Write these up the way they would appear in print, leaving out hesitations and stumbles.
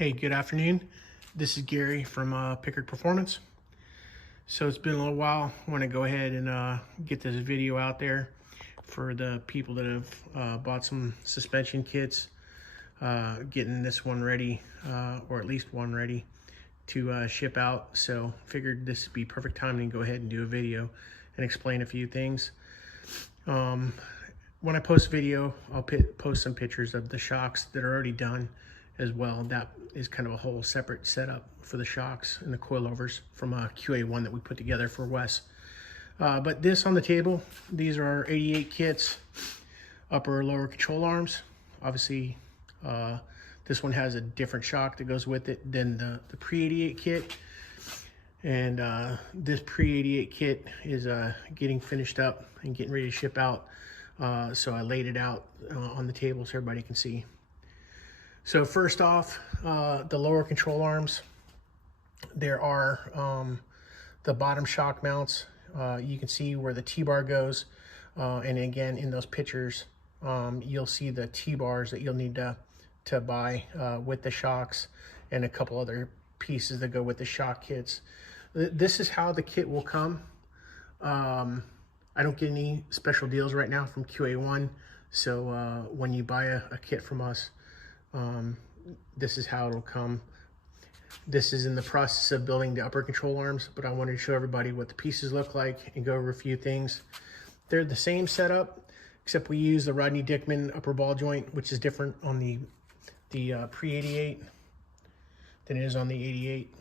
Hey, good afternoon. This is Gary from Pickard Performance. So it's been a little while. I want to go ahead and get this video out there for the people that have bought some suspension kits, getting this one ready, or at least one ready to ship out. So figured this would be perfect timing to go ahead and do a video and explain a few things. When I post a video, I'll post some pictures of the shocks that are already done as well. That is kind of a whole separate setup for the shocks and the coilovers from a QA1 that we put together for Wes. But this on the table, these are our 88 kits, upper lower control arms. Obviously, this one has a different shock that goes with it than the pre-88 kit. And this pre-88 kit is getting finished up and getting ready to ship out. So I laid it out on the table so everybody can see. So first off, the lower control arms, there are the bottom shock mounts. You can see where the T-bar goes. And again, in those pictures, you'll see the T-bars that you'll need to buy with the shocks and a couple other pieces that go with the shock kits. This is how the kit will come. I don't get any special deals right now from QA1. So when you buy a kit from us, this is how it'll come. This is in the process of building the upper control arms, but I wanted to show everybody what the pieces look like and go over a few things. They're the same setup, except we use the Rodney Dickman upper ball joint, which is different on the pre-88 than it is on the 88.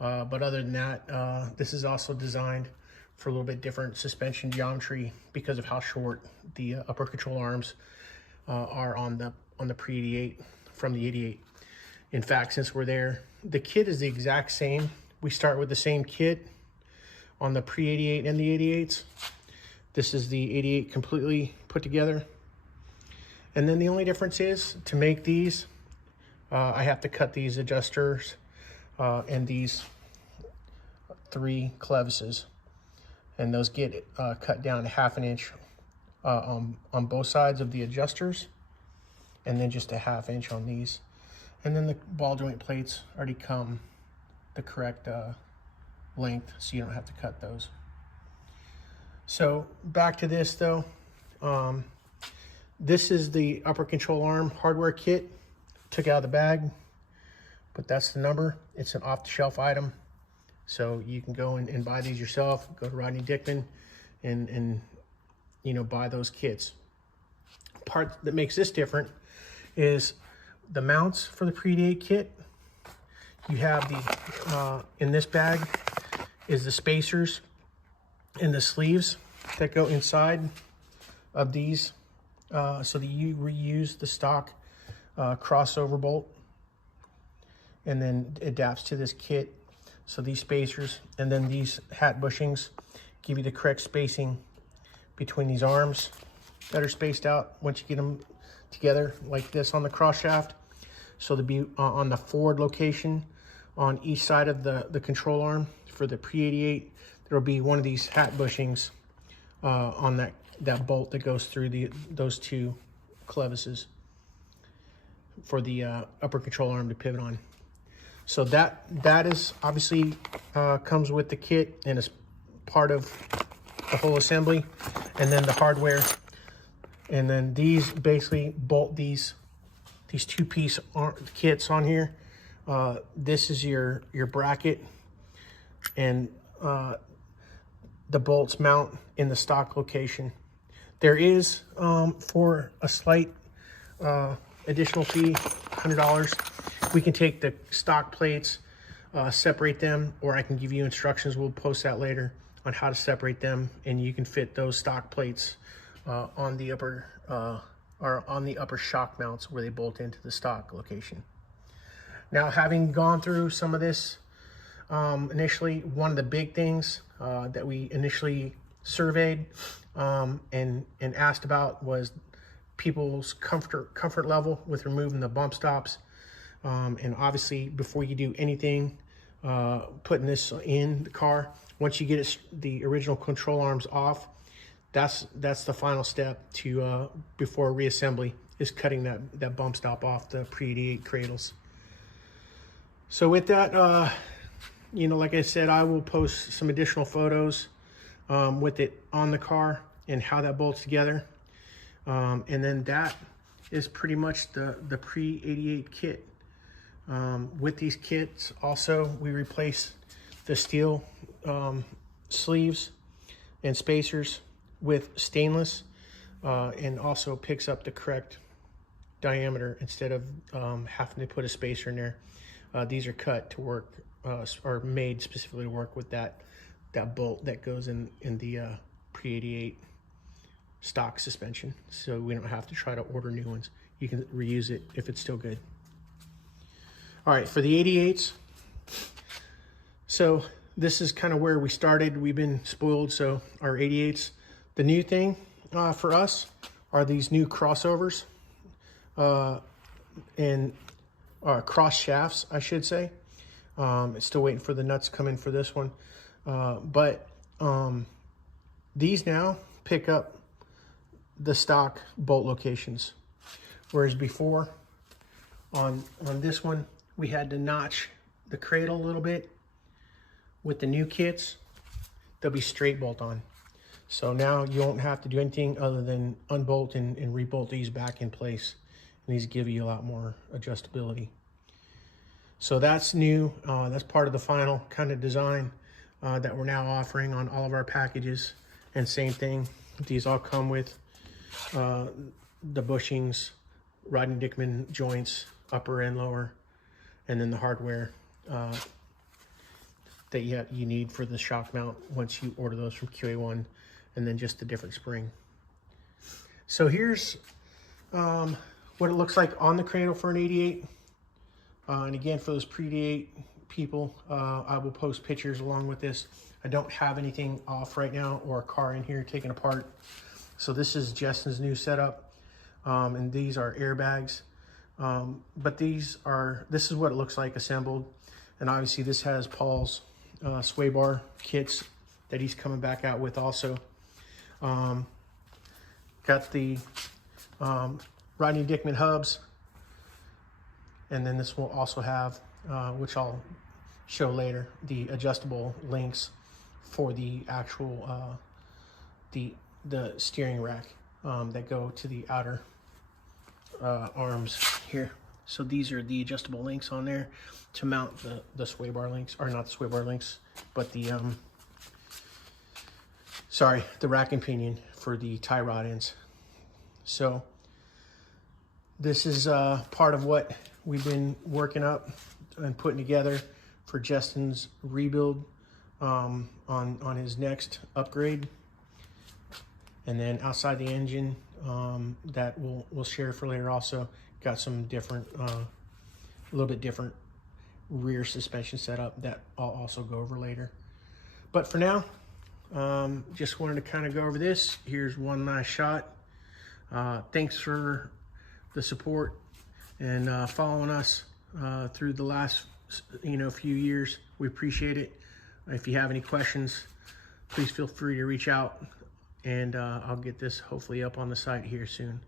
But other than that, this is also designed for a little bit different suspension geometry because of how short the upper control arms are on the pre-88 from the 88. In fact, since we're there, the kit is the exact same. We start with the same kit on the pre-88 and the 88s. This is the 88 completely put together. And then the only difference is, to make these, I have to cut these adjusters and these 3 clevises. And those get cut down to 1/2 inch on both sides of the adjusters, and then just a 1/2 inch on these. And then the ball joint plates already come the correct length, so you don't have to cut those. So back to this though. This is the upper control arm hardware kit. Took out of the bag, but that's the number. It's an off-the-shelf item. So you can go and buy these yourself, go to Rodney Dickman and you know, buy those kits. Part that makes this different is the mounts for the pre-88 kit. You have the, in this bag is the spacers and the sleeves that go inside of these, so that you reuse the stock crossover bolt and then adapts to this kit. So these spacers and then these hat bushings give you the correct spacing between these arms that are spaced out once you get them together like this on the cross shaft. So they'll be on the forward location on each side of the control arm. For the pre-88, there'll be one of these hat bushings on that bolt that goes through those 2 clevises for the upper control arm to pivot on. So that is obviously comes with the kit and is part of the whole assembly. And then the hardware, and then these basically bolt these 2-piece kits on here. This is your bracket, and the bolts mount in the stock location. There is for a slight additional fee, $100. We can take the stock plates, separate them, or I can give you instructions. We'll post that later on how to separate them, and you can fit those stock plates on the upper or on the upper shock mounts where they bolt into the stock location. Now, having gone through some of this initially, one of the big things that we initially surveyed and asked about was people's comfort level with removing the bump stops. And obviously, before you do anything, putting this in the car, once you get the original control arms off, that's the final step to before reassembly, is cutting that bump stop off the pre-88 cradles. So with that, you know, like I said, I will post some additional photos with it on the car and how that bolts together. And then that is pretty much the pre-88 kit. With these kits also, we replace the steel sleeves and spacers with stainless, and also picks up the correct diameter instead of having to put a spacer in there. These are cut to work, or made specifically to work with that bolt that goes in the pre-88 stock suspension, so we don't have to try to order new ones. You can reuse it if it's still good. All right, for the 88s, so this is kind of where we started. We've been spoiled, so our 88s. The new thing for us are these new crossovers and cross shafts, I should say. It's still waiting for the nuts to come in for this one. But these now pick up the stock bolt locations. Whereas before, on this one, we had to notch the cradle a little bit. With the new kits, they'll be straight bolt on. So now you won't have to do anything other than unbolt and rebolt these back in place. And these give you a lot more adjustability. So that's new. That's part of the final kind of design that we're now offering on all of our packages. And same thing, these all come with the bushings, Rodney Dickman joints, upper and lower, and then the hardware that you need for the shock mount once you order those from QA1, and then just a different spring. So here's what it looks like on the cradle for an 88. And again, for those pre-88 people, I will post pictures along with this. I don't have anything off right now or a car in here taken apart. So this is Justin's new setup. And these are airbags. But this is what it looks like assembled. And obviously this has Paul's sway bar kits that he's coming back out with also. Got the Rodney Dickman hubs. And then this will also have, which I'll show later, the adjustable links for the actual, the steering rack that go to the outer arms here. So these are the adjustable links on there to mount the sway bar links, or not the sway bar links, but the, the rack and pinion for the tie rod ends. So this is part of what we've been working up and putting together for Justin's rebuild on his next upgrade. And then outside the engine, that we'll share for later also, got some different, a little bit different rear suspension setup that I'll also go over later. But for now, just wanted to kind of go over this. Here's one last shot. Thanks for the support and following us through the last few years. We appreciate it. If you have any questions, please feel free to reach out, and I'll get this hopefully up on the site here soon.